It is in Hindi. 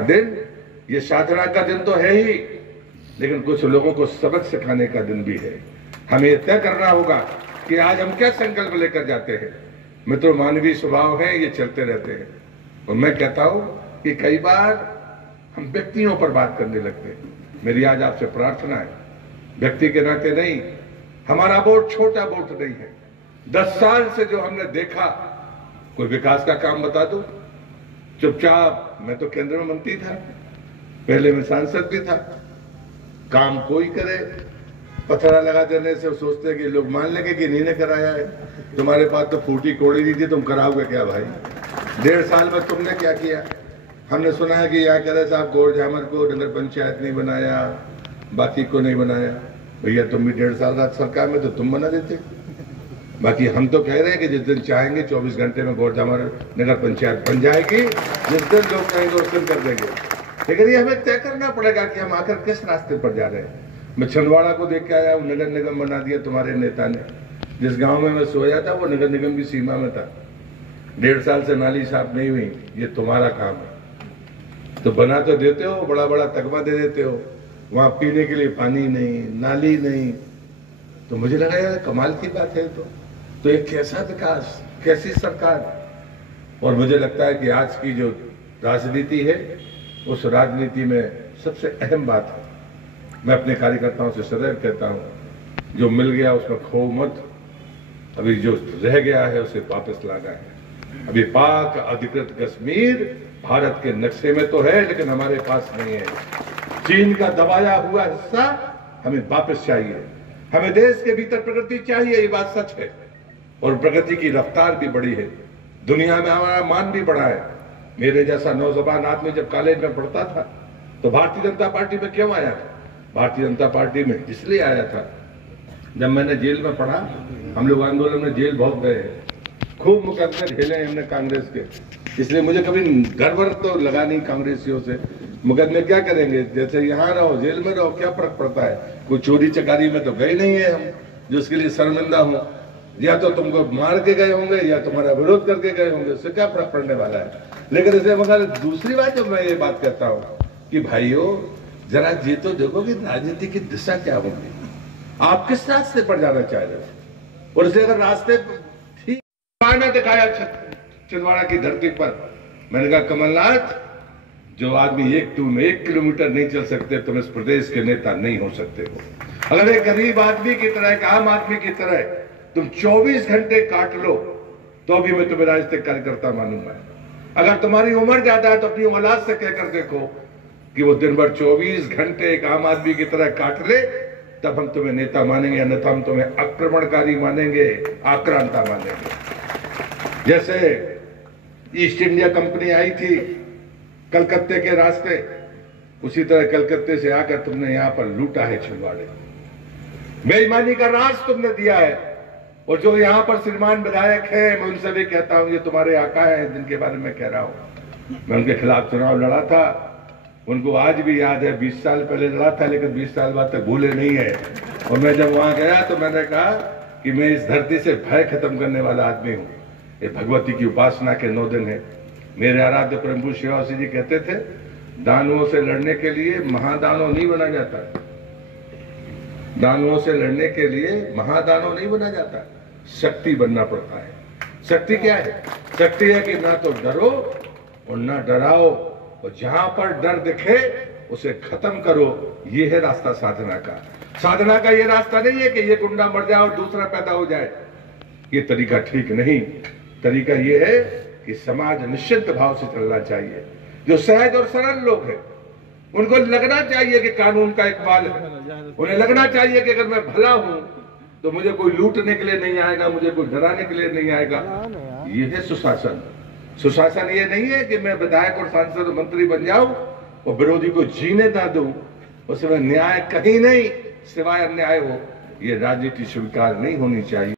दिन ये साधना का दिन तो है ही, लेकिन कुछ लोगों को सबक सिखाने का दिन भी है। हमें यह तय करना होगा कि आज हम क्या संकल्प लेकर जाते हैं। मित्रों, मानवीय स्वभाव है, ये चलते रहते हैं। और मैं कहता हूं कि कई बार हम व्यक्तियों पर बात करने लगते हैं। मेरी आज आपसे प्रार्थना है, व्यक्ति के नाते नहीं, हमारा वोट छोटा वोट नहीं है। 10 साल से जो हमने देखा, कोई विकास का काम बता दो। चुपचाप, मैं तो केंद्र में मंत्री था, पहले मैं सांसद भी था, काम कोई करे, पथरा लगा देने से सोचते कि लोग मान लेंगे कि नहीं ने कराया है। तुम्हारे पास तो फूटी कोड़ी नहीं थी, तुम कराओगे क्या भाई? 1.5 साल में तुमने क्या किया? हमने सुना है कि यहाँ कह रहे साहब गोरझामर को नगर पंचायत नहीं बनाया, बाकी को नहीं बनाया। भैया तुम भी 1.5 साल राज्य सरकार में तो तुम बना देते। बाकी हम तो कह रहे हैं कि जिस दिन चाहेंगे 24 घंटे में गोरझामर नगर पंचायत बन जाएगी, जिस दिन लोग कहेंगे उस दिन कर देंगे। लेकिन ये हमें तय करना पड़ेगा कि हम आखिर किस रास्ते पर जा रहे हैं। मैं छिंदवाड़ा को देख के आया हूँ, नगर निगम बना दिया तुम्हारे नेता ने। जिस गांव में मैं सोया था वो नगर निगम की सीमा में था। 1.5 साल से नाली साफ नहीं हुई, ये तुम्हारा काम है। तो बना तो देते हो, बड़ा बड़ा तकमा दे देते हो, वहां पीने के लिए पानी नहीं, नाली नहीं। तो मुझे लगा यार कमाल की बात है। तो एक कैसा विकास, कैसी सरकार। और मुझे लगता है कि आज की जो राजनीति है, उस राजनीति में सबसे अहम बात है, मैं अपने कार्यकर्ताओं से सदैव कहता हूं, जो मिल गया उसमें खो मत। अभी जो रह गया है उसे वापस लाना है। अभी पाक अधिकृत कश्मीर भारत के नक्शे में तो है, लेकिन हमारे पास नहीं है। चीन का दबाया हुआ हिस्सा हमें वापस चाहिए। हमें देश के भीतर प्रगति चाहिए, ये बात सच है। और प्रगति की रफ्तार भी बढ़ी है, दुनिया में हमारा मान भी बढ़ा है। मेरे जैसा नौजवान आदमी जब कॉलेज में पढ़ता था तो भारतीय जनता पार्टी में क्यों आया था? भारतीय जनता पार्टी में इसलिए आया था, जब मैंने जेल में पढ़ा, हम लोग आंदोलन में जेल बहुत गए हैं, खूब मुकदमे झेले हमने कांग्रेस के। इसलिए मुझे कभी गर्व तो लगा नहीं कांग्रेसियों से। मुकदमे क्या करेंगे, जैसे यहाँ रहो, जेल में रहो, क्या फर्क पड़ता है? कोई चोरी चकारी में तो गए नहीं है हम, जो उसके लिए शर्मिंदा हूं। या तो तुमको मार के गए होंगे या तुम्हारा विरोध करके गए होंगे, उससे क्या फर्क पड़ने वाला है? लेकिन इसे मगर दूसरी बात जो मैं ये बात कहता हूं कि भाइयों, जरा ये तो देखो कि राजनीति की दिशा क्या होगी, आप किस रास्ते पर जाना चाह रहे हो। और इसे अगर रास्ते ठीक दिखाया छिंदवाड़ा की धरती पर, मैंने कहा कमलनाथ, जो आदमी 1 किलोमीटर नहीं चल सकते, तुम इस प्रदेश के नेता नहीं हो सकते हो। अगर एक गरीब आदमी की तरह, एक आम आदमी की तरह तुम 24 घंटे काट लो, तो भी मैं तुम्हें राजनीतिक कार्यकर्ता मानूंगा। अगर तुम्हारी उम्र ज्यादा है तो अपनी औलाद से कहकर देखो कि वो दिन भर 24 घंटे एक आम आदमी की तरह काट ले, तब हम तुम्हें नेता मानेंगे, अन्यथा हम तुम्हें आक्रमणकारी मानेंगे, आक्रांता मानेंगे। जैसे ईस्ट इंडिया कंपनी आई थी कलकत्ते के रास्ते, उसी तरह कलकत्ते से आकर तुमने यहां पर लूटा है छिंदवाड़े। बेईमानी का राज तुमने दिया है। और जो यहां पर श्रीमान विधायक है, मैं उनसे भी कहता हूं, ये तुम्हारे आका है जिनके बारे में कह रहा हूं। मैं उनके खिलाफ चुनाव लड़ा था, उनको आज भी याद है, 20 साल पहले लड़ा था, लेकिन 20 साल बाद तक भूले नहीं है। और मैं जब वहां गया तो मैंने कहा कि मैं इस धरती से भय खत्म करने वाला आदमी हूं। ये भगवती की उपासना के 9 दिन है। मेरे आराध्य प्रभु शिवासी जी कहते थे, दानवों से लड़ने के लिए महादानव नहीं बना जाता, दानवों से लड़ने के लिए महादानव नहीं बना जाता, शक्ति बनना पड़ता है। शक्ति क्या है? शक्ति है कि ना तो डरो और ना डराओ, और जहां पर डर दिखे उसे खत्म करो। ये है रास्ता साधना का। साधना का ये रास्ता नहीं है कि ये गुंडा मर जाए और दूसरा पैदा हो जाए, ये तरीका ठीक नहीं। तरीका ये है कि समाज निश्चित भाव से चलना चाहिए। जो सहज और सरल लोग हैं, उनको लगना चाहिए कि कानून का इकबाल है। उन्हें लगना चाहिए कि अगर मैं भला हूं तो मुझे कोई लूटने के लिए नहीं आएगा, मुझे कोई डराने के लिए नहीं आएगा। ये है सुशासन। सुशासन ये नहीं है कि मैं विधायक और सांसद और मंत्री बन जाऊं और विरोधी को जीने ना दूं, उसमें न्याय कहीं नहीं सिवाय अन्याय हो। ये राजनीति स्वीकार नहीं होनी चाहिए।